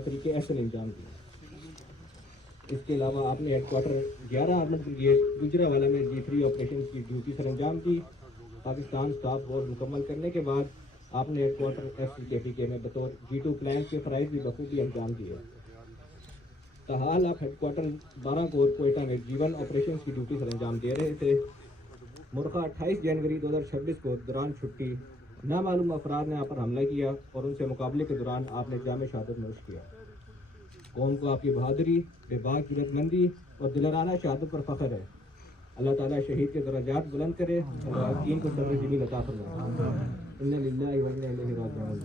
तरीके ऐसे इंजाम दिए। इसके अलावा आपने head quarter 11 armed brigade Gujranwala में G3 ऑपरेशन की ड्यूटी सर अंजाम दी। पाकिस्तान स्टाफ बोर्ड मुकम्मल करने के बाद आपने हेड क्वार्टर FCKPK में बतौर G2 प्लान के फ़राइज़ भी बखूबी अंजाम दिए। ताहाल आप हेड क्वार्टर 12 कोर कोयटा में G1 ऑपरेशन की ड्यूटी सर अंजाम दे रहे थे। मुर्खा 28 जनवरी 2026 को दौरान छुट्टी नामालूम अफराद ने आप पर हमला किया और उनसे मुकाबले के दौरान आपने जाम शहादत नोश किया। कौम को आपकी बहादुरी, बेबाक जुर्रतमंदी और दिलराना शहादत पर फ़ख्र है। अल्लाह ताला शहीद के दर्जात बुलंद करे और यकीन को सब्र जमील अता फरमाए। इन्ना लिल्लाहि व इन्ना इलैहि राजिऊन।